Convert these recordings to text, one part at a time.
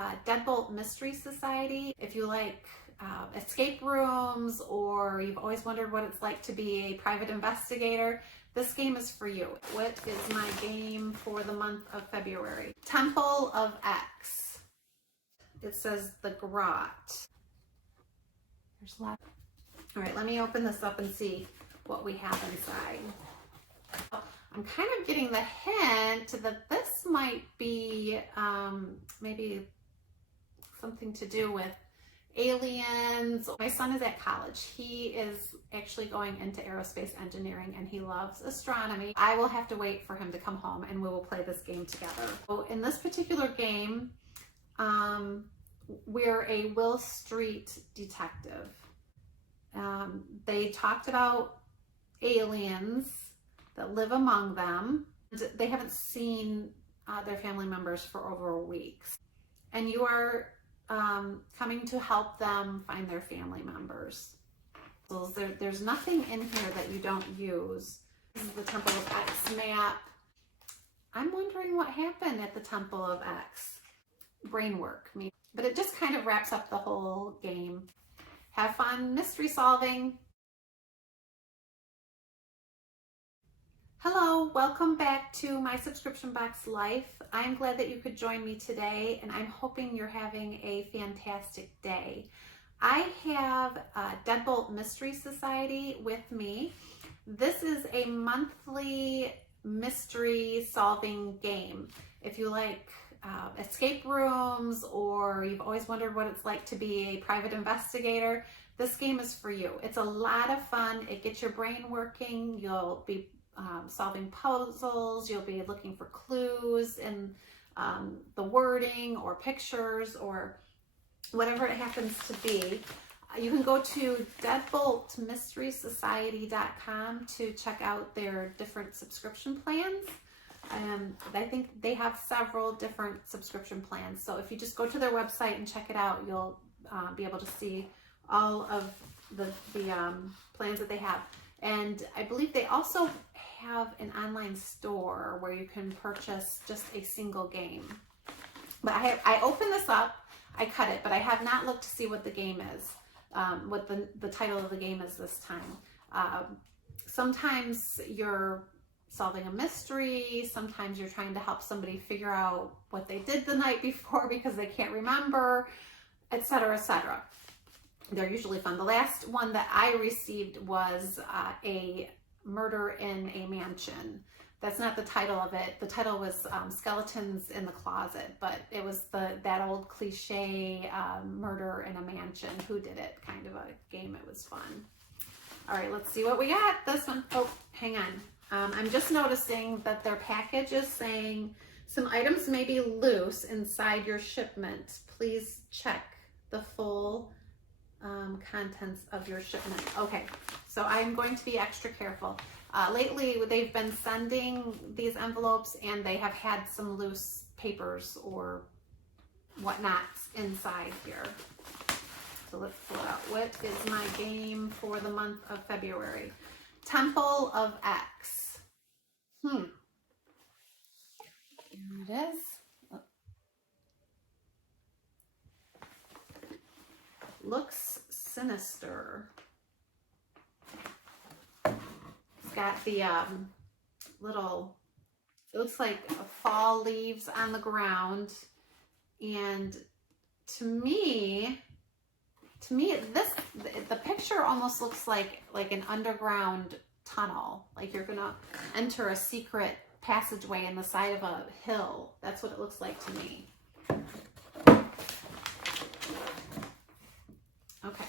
Deadbolt Mystery Society. If you like escape rooms, or you've always wondered what it's like to be a private investigator, this game is for you. What is my game for the month of February? Temple of X. It says the Grot. There's lots. All right, let me open this up and see what we have inside. I'm kind of getting the hint that this might be maybe something to do with aliens. My son is at college. He is actually going into aerospace engineering and he loves astronomy. I will have to wait for him to come home and we will play this game together. So in this particular game, we're a Will Street detective. They talked about aliens that live among them. They haven't seen their family members for over a week. And you are coming to help them find their family members. So there's nothing in here that you don't use. This is the Temple of X map. I'm wondering what happened at the Temple of X. Brain work, but it just kind of wraps up the whole game. Have fun mystery solving. Hello, welcome back to my subscription box life. I'm glad that you could join me today, and I'm hoping you're having a fantastic day. I have Deadbolt Mystery Society with me. This is a monthly mystery solving game. If you like escape rooms, or you've always wondered what it's like to be a private investigator, this game is for you. It's a lot of fun. It gets your brain working. You'll be solving puzzles. You'll be looking for clues in the wording or pictures or whatever it happens to be. You can go to deadboltmysterysociety.com to check out their different subscription plans. I think they have several different subscription plans. So if you just go to their website and check it out, you'll be able to see all of the plans that they have. And I believe they also have an online store where you can purchase just a single game. But I opened this up, I cut it, but I have not looked to see what the game is, what the title of the game is this time. Sometimes you're solving a mystery, sometimes you're trying to help somebody figure out what they did the night before because they can't remember, etc., etc. They're usually fun. The last one that I received was a murder in a mansion. That's not the title of it. The title was Skeletons in the Closet, but it was that old cliche murder in a mansion, who did it kind of a game. It was fun. All right, let's see what we got. This one, oh, hang on. I'm just noticing that their package is saying some items may be loose inside your shipment. Please check the full contents of your shipment. Okay, so I'm going to be extra careful. Lately, they've been sending these envelopes and they have had some loose papers or whatnot inside here. So let's pull it out. What is my game for the month of February? Temple of X. Here it is. Looks sinister. It's got the little, it looks like fall leaves on the ground, and to me the picture almost looks like an underground tunnel, like you're gonna enter a secret passageway in the side of a hill. That's what it looks like to me. Okay,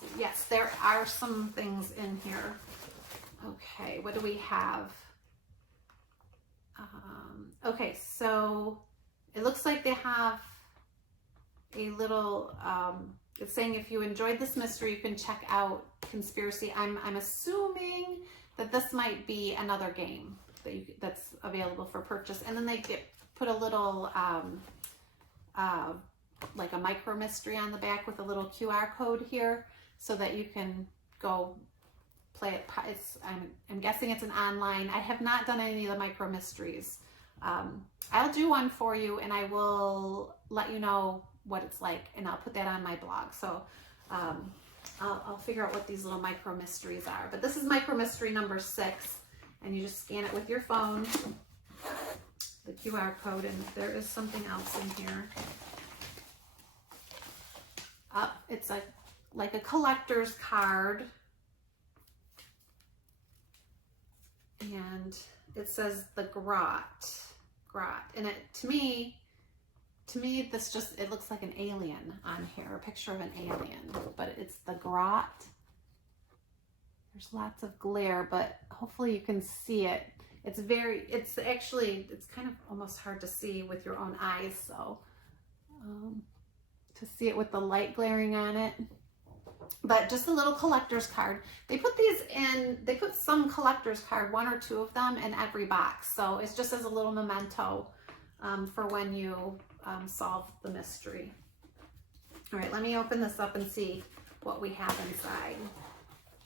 so yes, there are some things in here. Okay, what do we have? Okay, so it looks like they have a little, it's saying if you enjoyed this mystery, you can check out Conspiracy. I'm assuming that this might be another game that's available for purchase. And then they put a little, like a micro mystery on the back with a little QR code here so that you can go play it. I'm guessing it's an online. I have not done any of the micro mysteries. I'll do one for you, and I will let you know what it's like, and I'll put that on my blog. So I'll figure out what these little micro mysteries are. But this is micro mystery number 6, and you just scan it with your phone, the QR code, and there is something else in here. It's like a collector's card, and it says the grot, and to me this just, it looks like an alien on here, a picture of an alien, but it's the grot. There's lots of glare, but hopefully you can see it. It's kind of almost hard to see with your own eyes, so to see it with the light glaring on it. But just a little collector's card. They put these in, they put some collector's card, 1 or 2 of them, in every box. So it's just as a little memento for when you solve the mystery. All right, let me open this up and see what we have inside.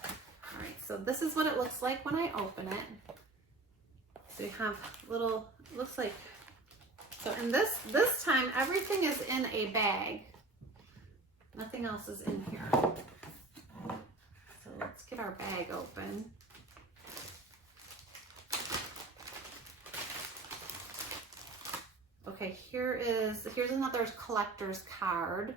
All right, so this is what it looks like when I open it. So you have little, looks like, so in this time, everything is in a bag. Nothing else is in here. So let's get our bag open. Okay, here's another collector's card,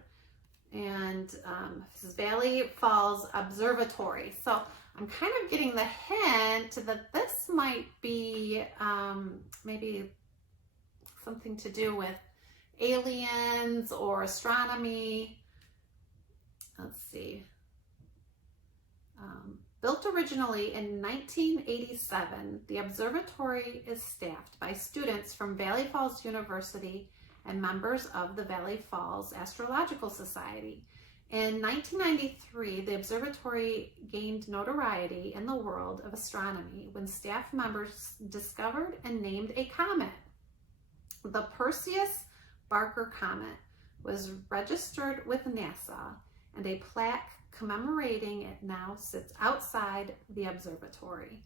and this is Valley Falls Observatory. So I'm kind of getting the hint that this might be maybe something to do with aliens or astronomy. Let's see. Built originally in 1987, the observatory is staffed by students from Valley Falls University and members of the Valley Falls Astrological Society. In 1993, the observatory gained notoriety in the world of astronomy when staff members discovered and named a comet. The Perseus-Barker Comet was registered with NASA, and a plaque commemorating it now sits outside the observatory.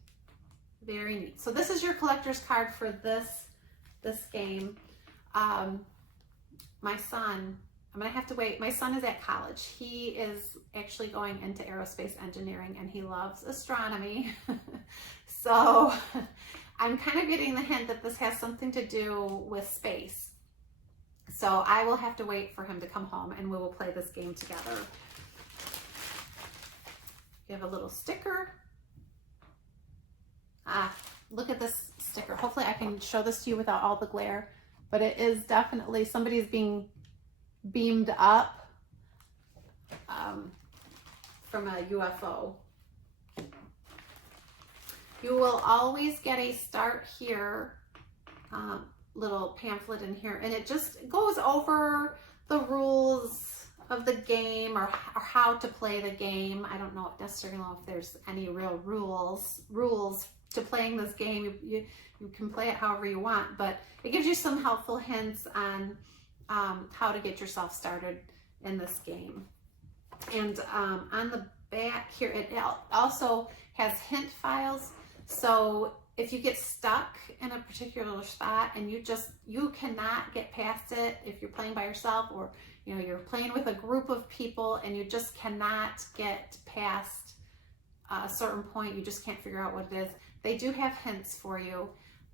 Very neat. So this is your collector's card for this game. My son, I'm gonna have to wait. My son is at college. He is actually going into aerospace engineering, and he loves astronomy. So I'm kind of getting the hint that this has something to do with space. So I will have to wait for him to come home, and we will play this game together. You have a little sticker. Look at this sticker. Hopefully I can show this to you without all the glare, but it is definitely, somebody's being beamed up from a UFO. You will always get a start here little pamphlet in here, and it just goes over the rules of the game, or how to play the game. I don't necessarily know if there's any real rules to playing this game. You can play it however you want, but it gives you some helpful hints on how to get yourself started in this game. And on the back here, it also has hint files. So if you get stuck in a particular spot and you cannot get past it, if you're playing by yourself, or you're playing with a group of people and you just cannot get past a certain point, you just can't figure out what it is, they do have hints for you.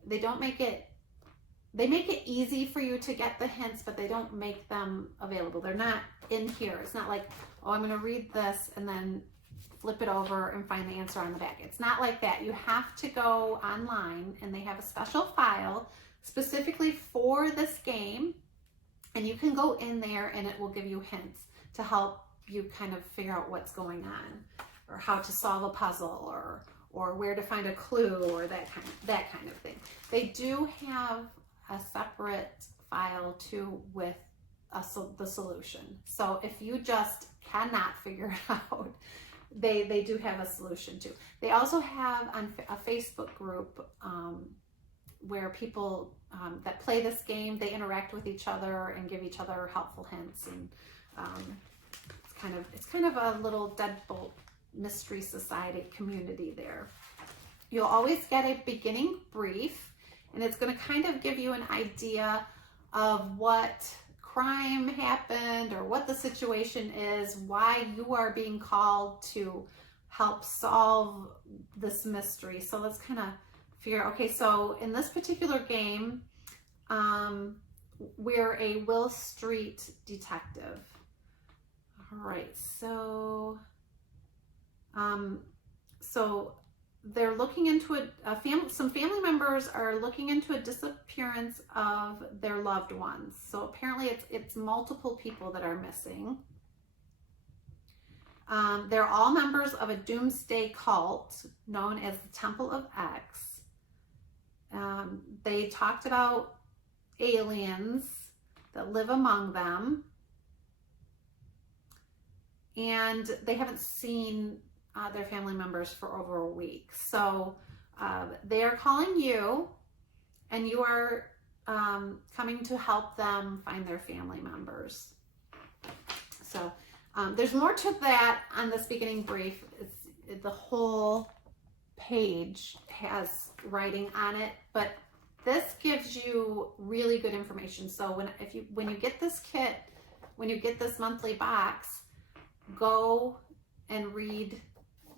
They make it easy for you to get the hints, but they don't make them available. They're not in here. It's not like, oh, I'm going to read this and then flip it over and find the answer on the back. It's not like that. You have to go online, and they have a special file specifically for this game, and you can go in there and it will give you hints to help you kind of figure out what's going on, or how to solve a puzzle, or where to find a clue, or that kind of thing. They do have a separate file too with the solution. So if you just cannot figure it out, they do have a solution too. They also have a Facebook group where people that play this game, they interact with each other and give each other helpful hints, and it's kind of a little Deadbolt Mystery Society community there. You'll always get a beginning brief, and it's going to kind of give you an idea of what crime happened or what the situation is, why you are being called to help solve this mystery. So let's kind of figure, okay, so in this particular game, we're a Will Street detective. All right, so they're looking into some family members are looking into a disappearance of their loved ones. So apparently it's multiple people that are missing. They're all members of a doomsday cult known as the Temple of X. They talked about aliens that live among them, and they haven't seen their family members for over a week. So they are calling you, and you are coming to help them find their family members. So there's more to that on this beginning brief. The whole page has writing on it, but this gives you really good information. So when you get this kit, when you get this monthly box, go and read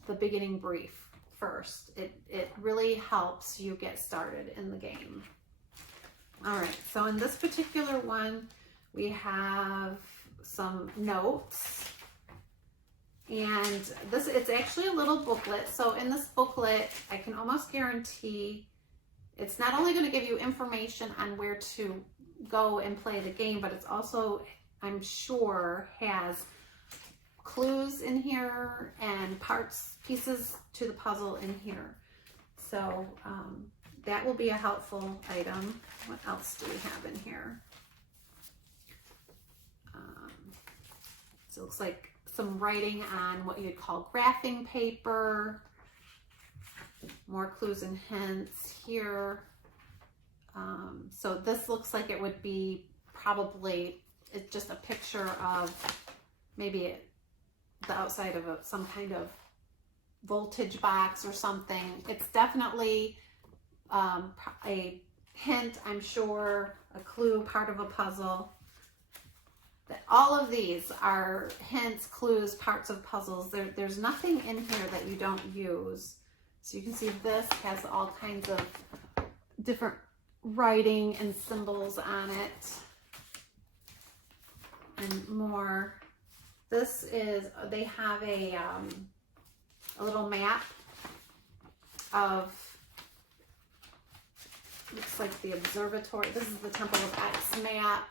the beginning brief first. It really helps you get started in the game. All right, so in this particular one, we have some notes, and it's actually a little booklet. So in this booklet, I can almost guarantee it's not only going to give you information on where to go and play the game, but it's also, I'm sure, has clues in here and pieces to the puzzle in here. So that will be a helpful item. What else do we have in here? So it looks like some writing on what you'd call graphing paper. More clues and hints here. So this looks like it would be probably, it's just a picture of maybe the outside of some kind of voltage box or something. It's definitely a hint, I'm sure, a clue, part of a puzzle. All of these are hints, clues, parts of puzzles. There's nothing in here that you don't use. So you can see this has all kinds of different writing and symbols on it and more. This is, they have a little map of, looks like the observatory. This is the Temple of X map.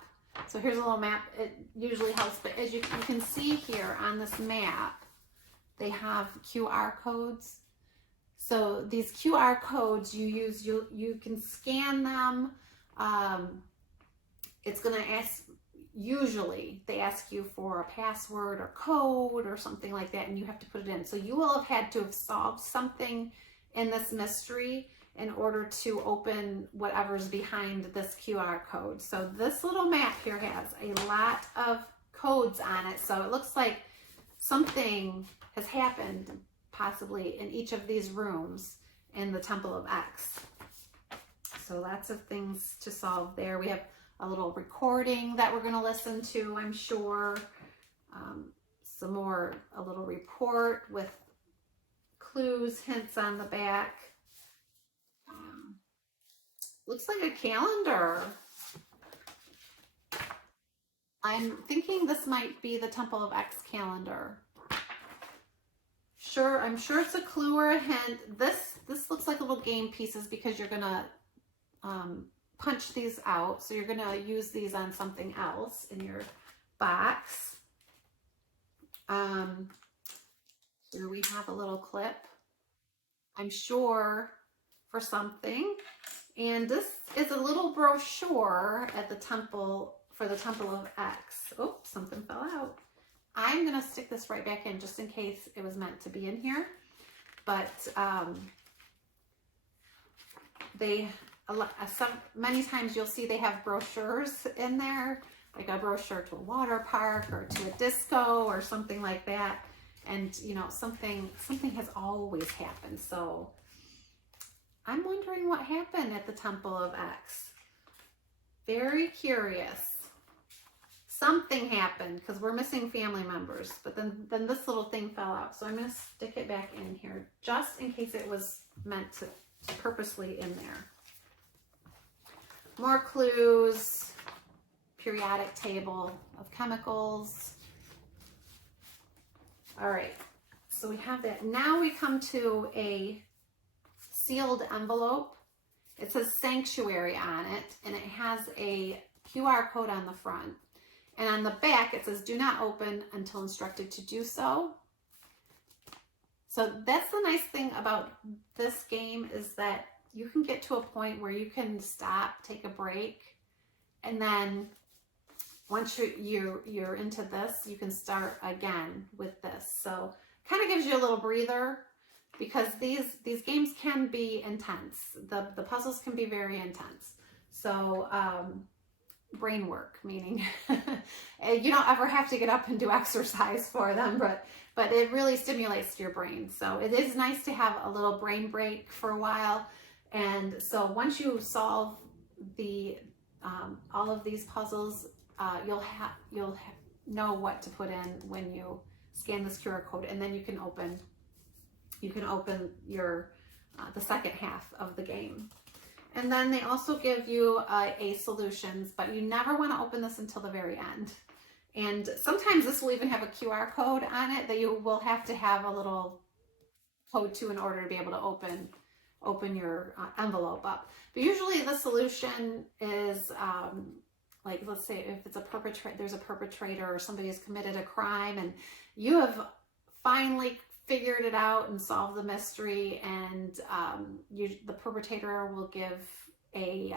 So here's a little map. It usually helps, but as you can see here on this map, they have QR codes. So these QR codes you can scan them. It's going to ask, usually they ask you for a password or code or something like that, and you have to put it in. So you will have had to have solved something in this mystery in order to open whatever's behind this QR code. So this little map here has a lot of codes on it. So it looks like something has happened possibly in each of these rooms in the Temple of X. So lots of things to solve there. We have a little recording that we're going to listen to, I'm sure. Some more, a little report with clues, hints on the back. Looks like a calendar. I'm thinking this might be the Temple of X calendar. I'm sure it's a clue or a hint. This looks like little game pieces because you're gonna punch these out. So you're gonna use these on something else in your box. Here we have a little clip, I'm sure, for something. And this is a little brochure at the temple, for the Temple of X. Oh, something fell out. I'm going to stick this right back in just in case it was meant to be in here. But many times you'll see they have brochures in there, like a brochure to a water park or to a disco or something like that. And, you know, something has always happened. So I'm wondering what happened at the Temple of X. Very curious. Something happened because we're missing family members, but then this little thing fell out. So I'm going to stick it back in here just in case it was meant to purposely in there. More clues, periodic table of chemicals. All right, so we have that. Now we come to a sealed envelope. It says sanctuary on it, and it has a QR code on the front. And on the back, it says, do not open until instructed to do so. So that's the nice thing about this game, is that you can get to a point where you can stop, take a break, and then once you're into this, you can start again with this. So kind of gives you a little breather, because these games can be intense. The puzzles can be very intense. So brain work, meaning you don't ever have to get up and do exercise for them, but it really stimulates your brain. So it is nice to have a little brain break for a while. And so once you solve the all of these puzzles, you'll know what to put in when you scan this QR code, and then you can open your the second half of the game. And then they also give you a solutions, but you never want to open this until the very end. And sometimes this will even have a QR code on it that you will have to have a little code to in order to be able to open your envelope up. But usually the solution is like, let's say if it's there's a perpetrator or somebody has committed a crime, and you have finally figured it out and solved the mystery, and the perpetrator will give a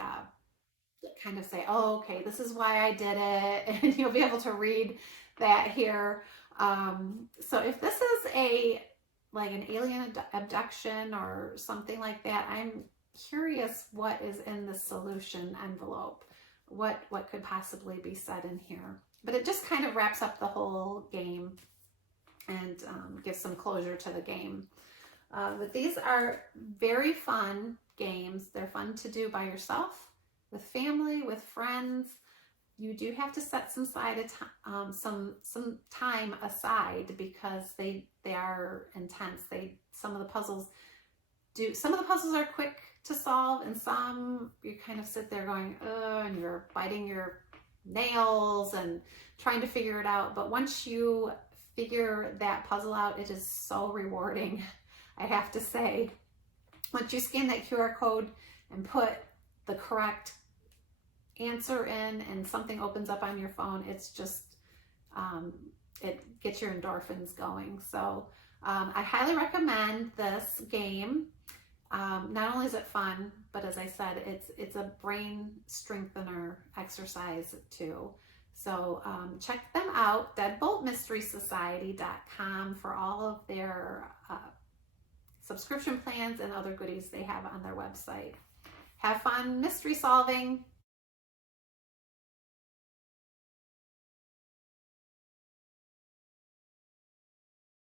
kind of say, oh, okay, this is why I did it, and you'll be able to read that here. So if this is like an alien abduction or something like that, I'm curious what is in the solution envelope, what could possibly be said in here. But it just kind of wraps up the whole game and gives some closure to the game. But these are very fun games. They're fun to do by yourself, with family, with friends. You do have to set some time aside, because they are intense. Some of the puzzles are quick to solve, and some you kind of sit there going, oh, and you're biting your nails and trying to figure it out. But once you figure that puzzle out, it is so rewarding, I have to say. Once you scan that QR code and put the correct answer in and something opens up on your phone, it's just it gets your endorphins going. So I highly recommend this game. Not only is it fun, but as I said, it's a brain strengthener exercise too. So check them out, deadboltmysterysociety.com, for all of their subscription plans and other goodies they have on their website. Have fun mystery solving.